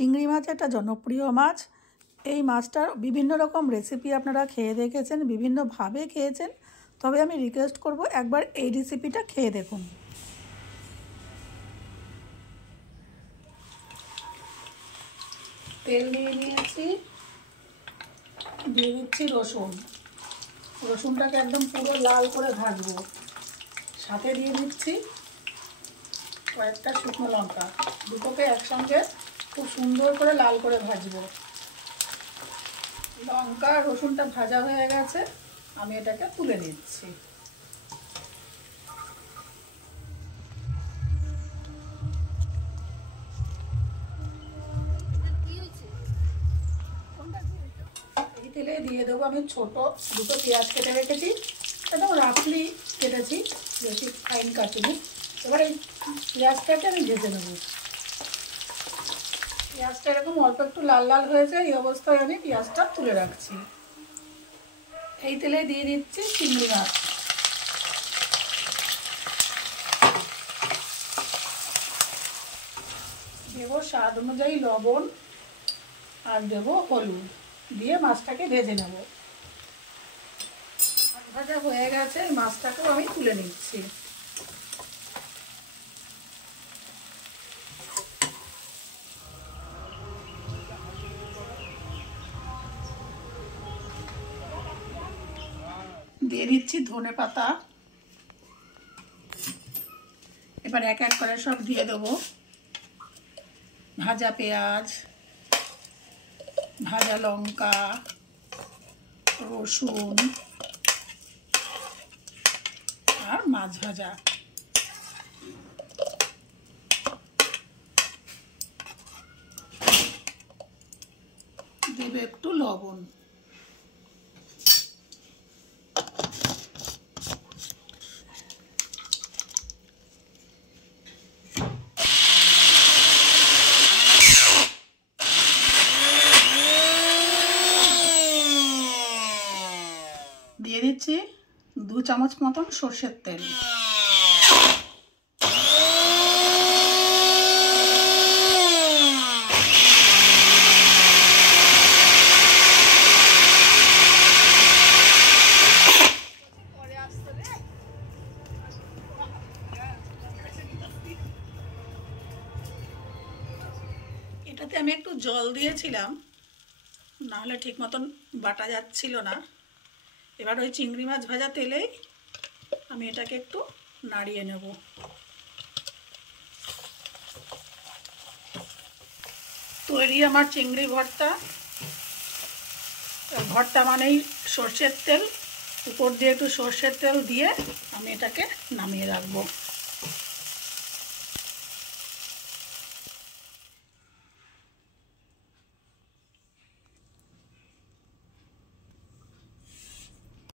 চিংড়ি মাছ একটা জনপ্রিয় মাছ। এই মাছটার বিভিন্ন রকম রেসিপি আপনারা খেয়ে দেখেছেন, বিভিন্নভাবে খেয়েছেন, তবে আমি রিকোয়েস্ট করব একবার এই রেসিপিটা খেয়ে দেখুন। তেল দিয়ে নিয়েছি, দিয়ে দিচ্ছি রসুন। রসুনটাকে একদম পুরো লাল করে ভাজবো। সাথে দিয়ে দিচ্ছি কয়েকটা শুকনো লঙ্কা, দুটোকে একসঙ্গে খুব সুন্দর করে লাল করে ভাজবো। লঙ্কা রসুনটা ভাজা হয়ে গেছে, আমি এটাকে তুলে নিচ্ছি। এই তেলে দিয়ে দেবো আমি ছোট দুটো পেঁয়াজ কেটে রেখেছি, একদম রাফলি কেটেছি, বেশি ফাইন কাটিনি। এবার এই পেঁয়াজটাকে আমি ভেজে নেব। পেঁয়াজটা এরকম অল্প একটু লাল লাল হয়েছে, এই অবস্থায় আমি পেঁয়াজটা তুলে রাখছি। এই তেলে দিয়ে দিচ্ছি চিংড়ি মাছ। দেবো স্বাদ অনুযায়ী লবণ আর দেবো হলুদ, দিয়ে মাছটাকে ভেজে নেব। মাছ ভাজা হয়ে গেছে, এই মাছটাকেও আমি তুলে নিচ্ছি। দিয়ে দিচ্ছি ধনে পাতা। এবার এক এক করে সব দিয়ে দেবো। ভাজা পেঁয়াজ, ভাজা লঙ্কা, রসুন আর মাছ ভাজা। দেবে একটু লবণ। দিয়ে দিচ্ছি 2 চামচ মতন সর্ষের তেল। এটাতে আমি একটু জল দিয়েছিলাম, নাহলে ঠিক মতন বাটা যাচ্ছিল না। এবার ওই চিংড়ি মাছ ভাজা তেলেই আমি এটাকে একটু নাড়িয়ে নেব। তৈরি আমার চিংড়ি ভর্তা। ভর্তা মানেই সর্ষের তেল, উপর দিয়ে একটু সর্ষের তেল দিয়ে আমি এটাকে নামিয়ে রাখবো।